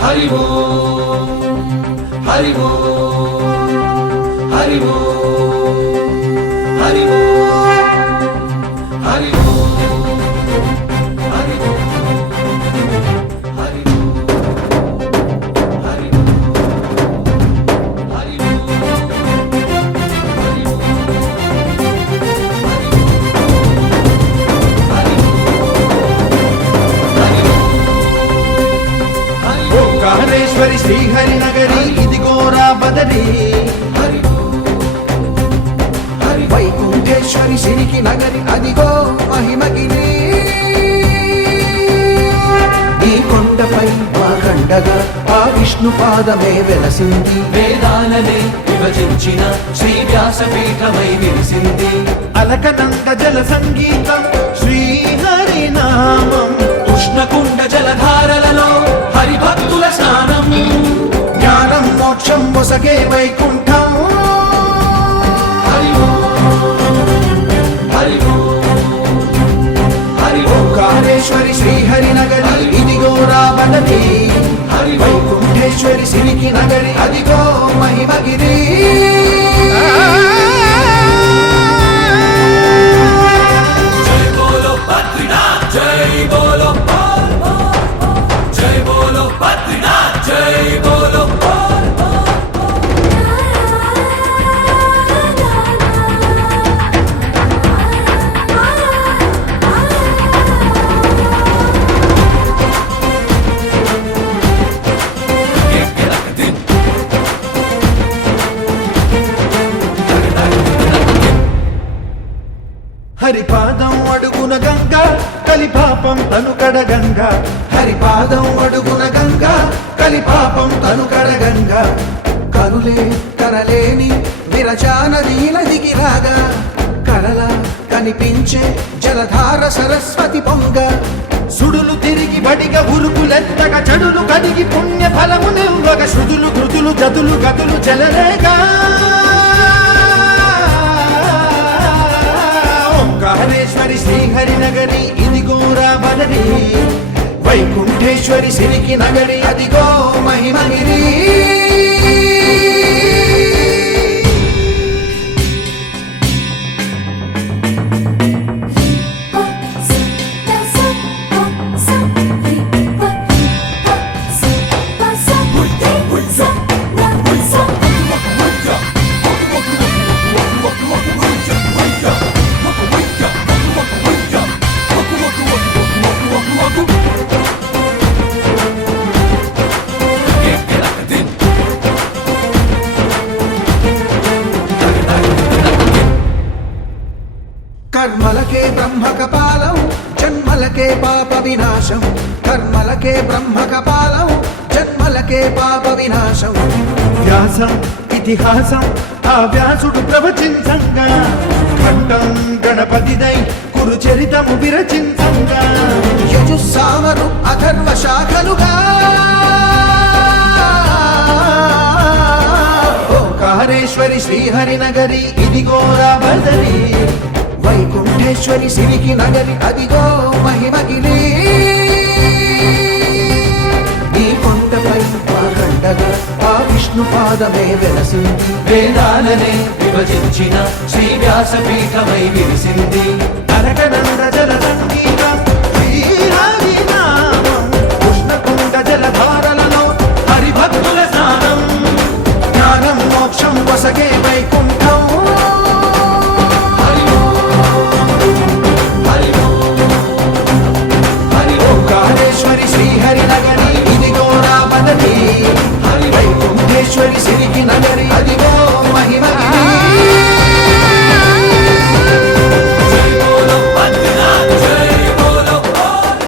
హరి ఓం హరి ఓం హరి ఓం హరి ఓం హరి ఓం హరి ఓం హరి ఓంకారేశ్వరి శ్రీహరి నగరి ఇదిగోరా బదరి వైకుంఠేశ్వరి సిరికి నగరి అదిగో మహిమగిరి ఈ కొండపై మా కండగా ఆ విష్ణు పాదమే వెలసింది వేదాలనే విభజించిన శ్రీ వ్యాసపీఠమై విరిసింది అలకనంద జల సంగీతం శ్రీహరి నామం ఉష్ణకుండ జలధారలలో హరిభక్తుల స్నానం జ్ఞానం మోక్షం మొసగే వైకుంఠం హరి ఓం హరి ఓం హరి ఓం ఓంకారేశ్వరి శ్రీహరి నగరి ఇదిగోరా బదరి హరి ఓం వైకుంఠేశ్వరి సిరికి నగరి అదిగో మహిమగిరి జై బోలో బద్రీనాథ్ జై బోలో జై బోలో బద్రీనాథ్ జై బోలో హరిపాదం అడుగున గంగా కలిపాపం తను కడగంగా హరిపాదం అడుగున గంగా కలిపాపం తను కడగంగా కనులే కరలేని విరచానది నదికి రాగా కలలా కనిపించే జలధార సరస్వతి పొంగ సుడులు తిరిగి బడిగా ఉరుకులెత్తగా చెడులు కడిగి పుణ్య ఫలము నిల్వగ శృతులు కృతులు జతులు గతులు చెలరేగా ఓంకారేశ్వరి శ్రీహరి నగరి ఇదిగోరా బదరి వైకుంఠేశ్వరి సిరికి నగరి అదిగో మహిమగిరి కర్మలకే బ్రహ్మ కపాలం జన్మలకే పాప వినాశం కర్మలకే బ్రహ్మ కపాలం జన్మలకే పాప వినాశం వ్యాసం ఇతిహాసం ఆ వ్యాసుడు ప్రవచించంగా ఖండం గణపతిదై కురు చరితము విరచించంగా యజుస్సామరు అథర్వ శాఖలుగా ఓంకారేశ్వరి శ్రీహరి నగరి ఇదిగోరా బదరి వైకుంఠేశ్వరి సిరికి నగరి అదిగో మహిమగిరి ఈ కొండపై మా కండగా ఆ విష్ణు పాదమే వెలసింది వేదాలనే విభజించిన శ్రీ వ్యాసపీఠమై విరిసింది అరకనంద జల సంగీతం శ్రీహరి నామం ఉష్ణకుండ జలధారలలో హరిభక్తుల స్నానం జ్ఞానం మోక్షం వసగే వైకుంఠం హరి ఓం హరి ఓం హరి ఓం ఓంకారేశ్వరి శ్రీహరి నగరి ఇదిగోరా బదరి హరి ఓం వైకుంఠేశ్వరి సిరికి నగరి అదిగో మహిమగిరి